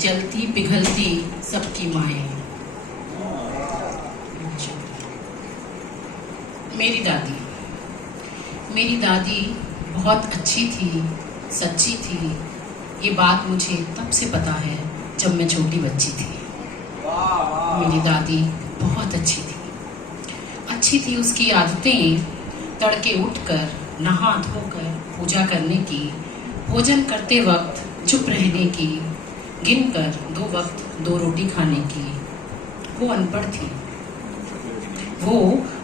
जलती पिघलती सबकी माएँ। मेरी दादी बहुत अच्छी थी, सच्ची थी। ये बात मुझे तब से पता है जब मैं छोटी बच्ची थी। मेरी दादी बहुत अच्छी थी। उसकी आदतें तड़के उठकर नहा धोकर पूजा करने की, भोजन करते वक्त चुप रहने की, गिनकर 2 वक्त 2 रोटी खाने की। वो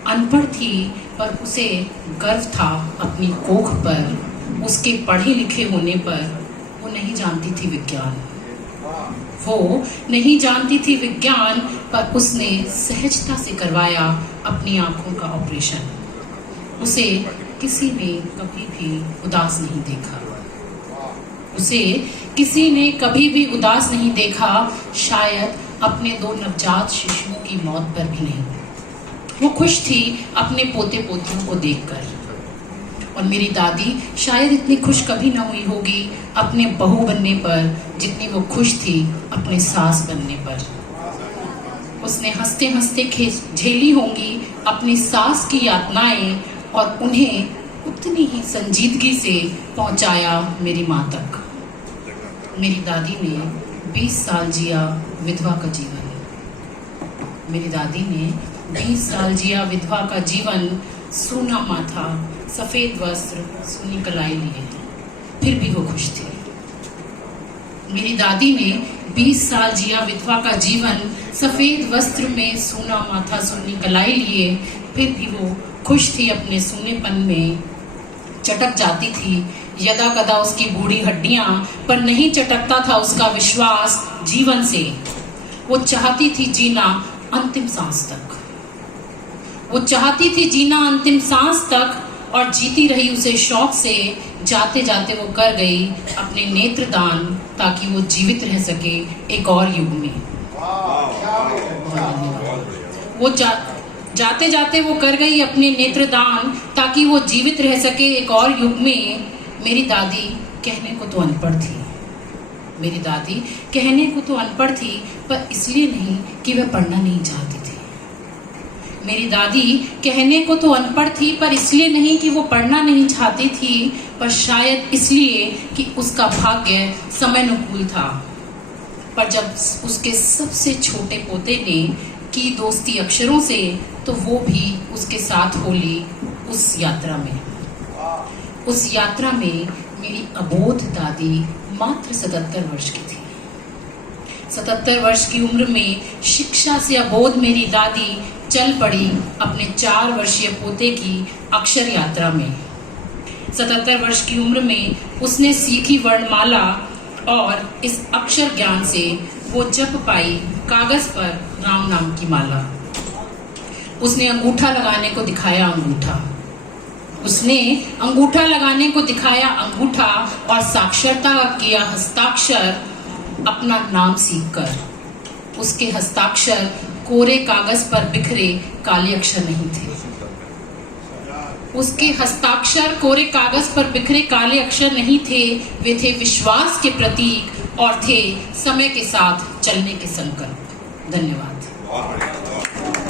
अनपढ़ थी पर उसे गर्व था अपनी कोख पर, उसके पढ़े लिखे होने पर। वो नहीं जानती थी विज्ञान पर उसने सहजता से करवाया अपनी आंखों का ऑपरेशन। उसे किसी ने कभी भी उदास नहीं देखा, शायद अपने 2 नवजात शिशुओं की मौत पर भी नहीं। वो खुश थी अपने पोते पोतियों को देखकर। और मेरी दादी शायद इतनी खुश कभी ना हुई होगी अपने बहू बनने पर जितनी वो खुश थी अपने सास बनने पर। उसने हंसते हंसते झेली होंगी अपनी सास की यातनाएं और उन्हें उतनी ही संजीदगी से पहुंचाया मेरी माँ तक। मेरी दादी ने 20 साल जिया विधवा का जीवन। सूना माथा, सफेद वस्त्र, सूनी कलाई लिए, फिर भी वो खुश थी। मेरी दादी ने 20 साल जिया विधवा का जीवन, सफेद वस्त्र में, सूना माथा, सूनी कलाई लिए, फिर भी वो खुश थी अपने सूनेपन में। चटक जाती थी यदा कदा उसकी बूढ़ी हड्डियां, पर नहीं चटकता था उसका विश्वास जीवन से। वो चाहती थी जीना अंतिम सांस तक और जीती रही उसे शौक से। जाते जाते वो कर गई अपने नेत्रदान ताकि वो जीवित रह सके एक और युग में। जाते जाते वो कर गई अपने नेत्रदान ताकि वो जीवित रह सके एक और युग में। मेरी दादी कहने को तो अनपढ़ थी पर इसलिए नहीं कि वह पढ़ना नहीं चाहती थी। मेरी दादी कहने को तो अनपढ़ थी पर इसलिए नहीं कि वो पढ़ना नहीं चाहती थी, पर शायद इसलिए कि उसका भाग्य समयानुकूल था। पर जब उसके सबसे छोटे पोते ने की दोस्ती अक्षरों से, तो वो भी उसके साथ होली उस यात्रा में मेरी अबोध दादी मात्र 77 वर्ष की थी। 77 वर्ष की उम्र में शिक्षा से अबोध मेरी दादी चल पड़ी अपने 4 वर्षीय पोते की अक्षर यात्रा में। 77 वर्ष की उम्र में उसने सीखी वर्णमाला और इस अक्षर ज्ञान से वो जप पाई कागज पर राम नाम की माला। उसने अंगूठा लगाने को दिखाया अंगूठा और साक्षरता किया हस्ताक्षर अपना नाम सीखकर। उसके हस्ताक्षर कोरे कागज पर बिखरे काले अक्षर नहीं थे। वे थे विश्वास के प्रतीक और थे समय के साथ चलने के संकल्प। धन्यवाद।